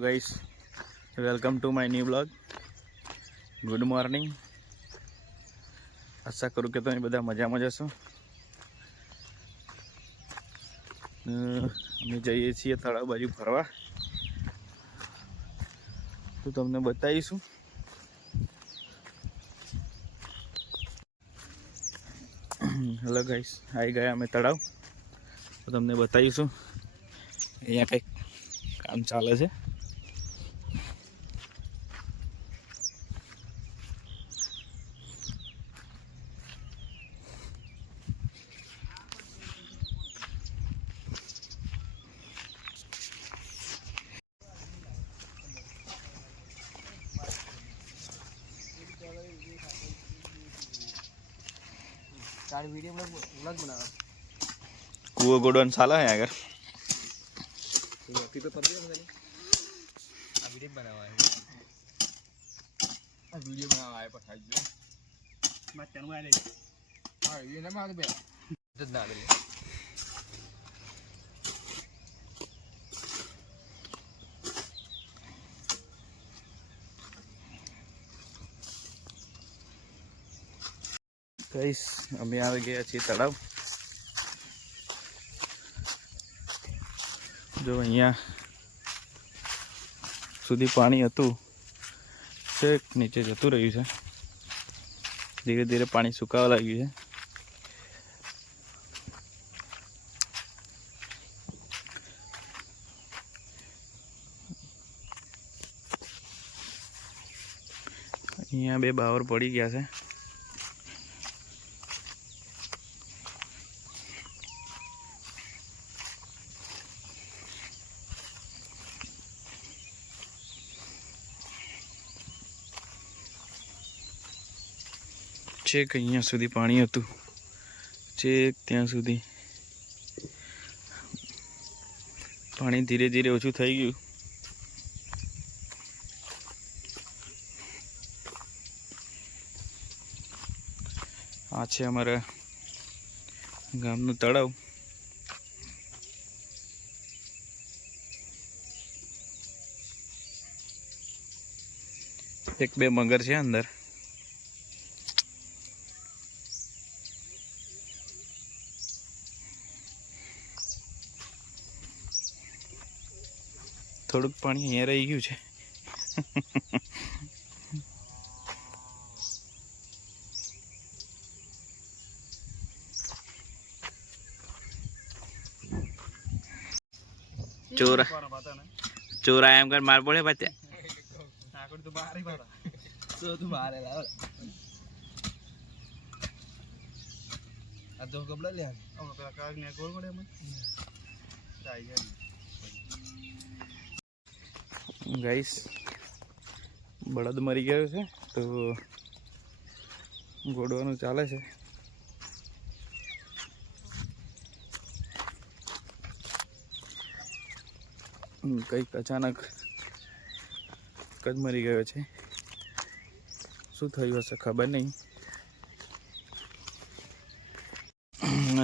Guys welcome to my new blog good morning આશા કરું કે તમે બધા મજામાં જશો અમે જઈએ છીએ તળાવ બાજુ ફરવા. તો તમને બતાવીશું. હેલો ગાઈસ આવી ગયા અમે તળાવ. તો તમને બતાવીશું. અહીંયા કંઈક કામ ચાલે છે. તાર વીડિયો બ્લોગ બ્લોગ બનાવો. કૂવો ગોડવાનું ચાલે છે આગળ. અભી તો પકડી મને આ વીડિયો બનાવવા આ વીડિયો બનાવવા આવે પઠાઈ ગયો. બચ્ચાનું આ લે હા એ ના મારે બે. જ ના કરે. કહીશ અમે આવી ગયા છીએ તળાવ. જો અહીંયા સુધી પાણી હતું છેક નીચે જતું રહ્યું છે. ધીરે ધીરે પાણી સુકાવા લાગ્યું છે. અહીંયા બે બાવર પડી ગયા છે. છેક અહીંયા સુધી પાણી હતું? છેક ત્યાં સુધી. પાણી ધીરે ધીરે ઓછું થઈ ગયું. આ છે અમારા ગામનું તળાવ. એક બે મગર છે અંદર. થોડુંક પાણી અહીંયા રહી ગયું છે. ચોરા. ચોરા એમ કર માર પડે પાછા આગળ તો બહાર પાડા તો તું બહાર લાવ આ તો કપડા લે. હવે પેલા કાગ ને ગોળ પડે જાય. ગાઈસ, બળદ મરી ગયો છે, તો ગોડવાનું ચાલે છે. કંઈક અચાનક જ મરી ગયો છે. શું થયું હશે ખબર નહીં.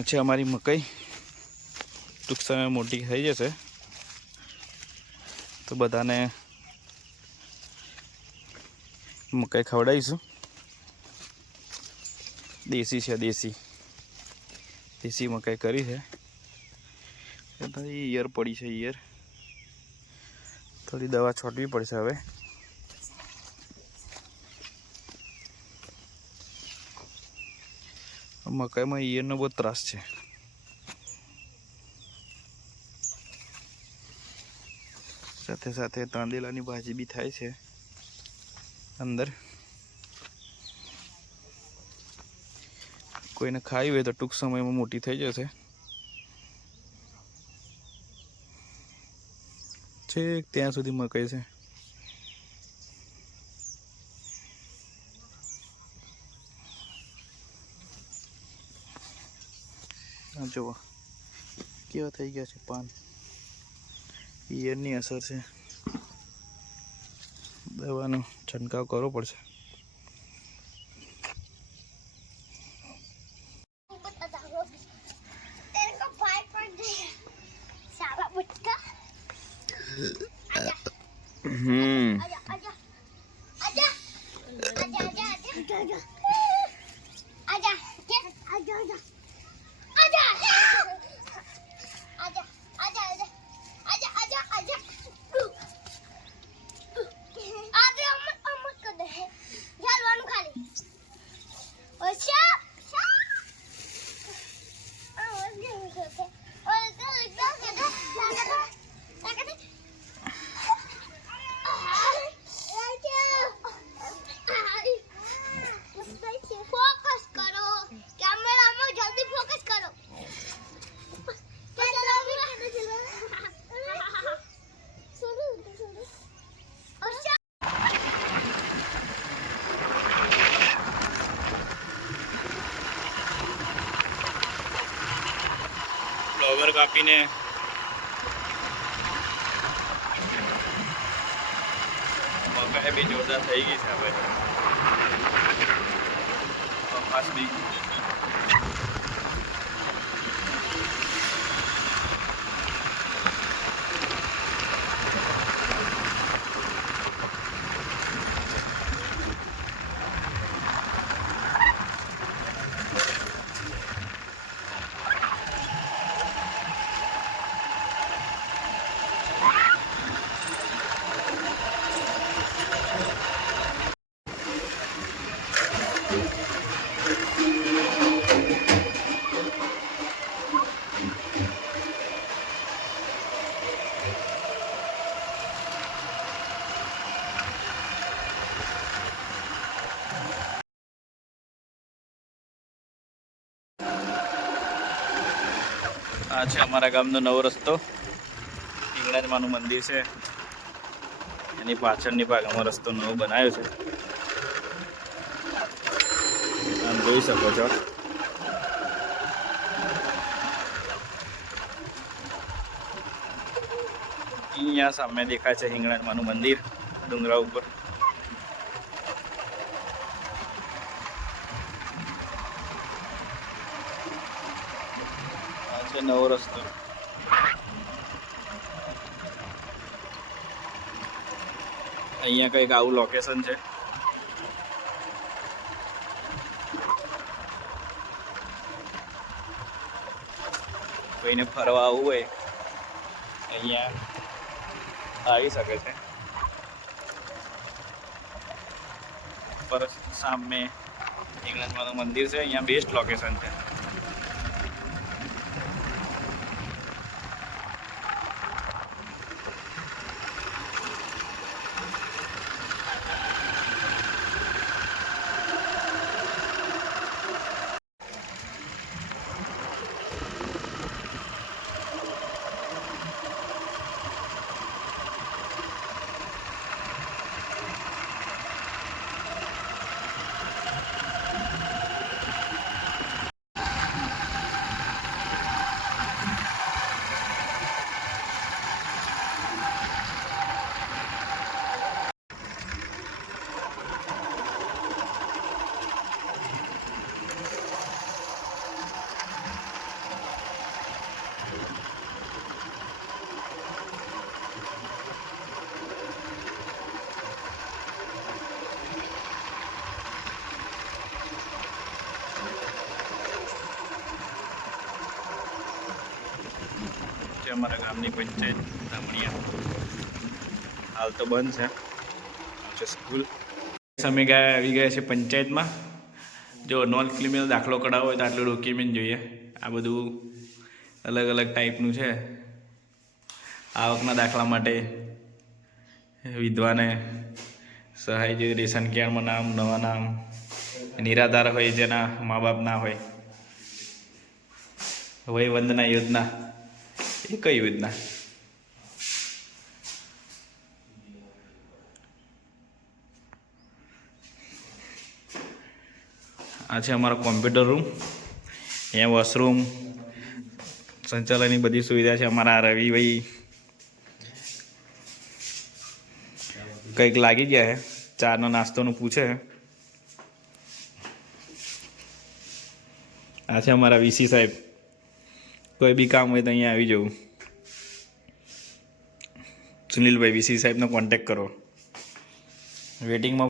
છે અમારી મકાઈ. ટૂંક સમય મોટી થઈ જશે. તો બધાને મકાઈ ખવડાવીશું. દેશી છે, દેશી. દેશી મકાઈ કરી છે. તો ઈયર પડી છે, ઈયર. થોડી દવા છોટવી પડશે હવે. મકાઈમાં ઈયરનો બહુ ત્રાસ છે. સાથે સાથે તાંદેલાની ભાજી બી થાય છે અંદર. કોઈને ખાવી હોય તો ટૂંક સમયમાં મોટી થઈ જશે. છેક ત્યાં સુધી મકાઈ છે. જુઓ, કેવા થઈ ગયા છે પાન. પિયરની અસર છે દવાનો છંટકાવ કરવો પડશે હમ આજા આજા આજા આજા આજા આજા 我先。કાપીને મકાઈ બી જોરદાર થઈ ગઈ છે હવે. કપાસ બી. આ છે અમારા ગામનો નવો રસ્તો. હિંગળાજમાનું મંદિર છે. એની પાછળની ભાગમાં રસ્તો નવો બનાવ્યો છે. આમ જોઈ શકો છો. અહીંયા સામે દેખાય છે હિંગળાજમાનું મંદિર ડુંગરા ઉપર. નવો રસ્તો અહીંયા કંઈક આવું લોકેશન છે કોઈને ફરવા આવવું હોય, અહીંયા આવી શકે છે. પર સામે ઇંગ્લેન્ડમાં મંદિર છે, અહીંયા બેસ્ટ લોકેશન છે. અમારા ગામની પંચાયત ધામણીયા. હાલ તો બંધ છે. સ્કૂલ. અમે આવી ગયા છે પંચાયતમાં. જો નોન ક્રિમિનલ દાખલો કઢાવો હોય તો આટલું ડોક્યુમેન્ટ જોઈએ. આ બધું અલગ અલગ ટાઈપનું છે. આવકના દાખલા માટે વિધવાને સહાય જે રેશન કાર્ડમાં નામ, નવા નામ. નિરાધાર હોય જેના મા બાપ ના હોય. વય વંદના યોજના. કઈ રીતના આ છે અમારો કોમ્પ્યુટર રૂમ અહીંયા વોશરૂમ સંચાલયની બધી સુવિધા છે અમારા રવિભાઈ કંઈક લાગી ગયા છે ચાનો નાસ્તોનું પૂછે આ છે અમારા વીસી સાહેબ કોઈ બી કામ હોય તો અહીંયા આવી જવું. સુનિલભાઈ વીસી સાહેબનો કોન્ટેક કરો. વેટિંગમાં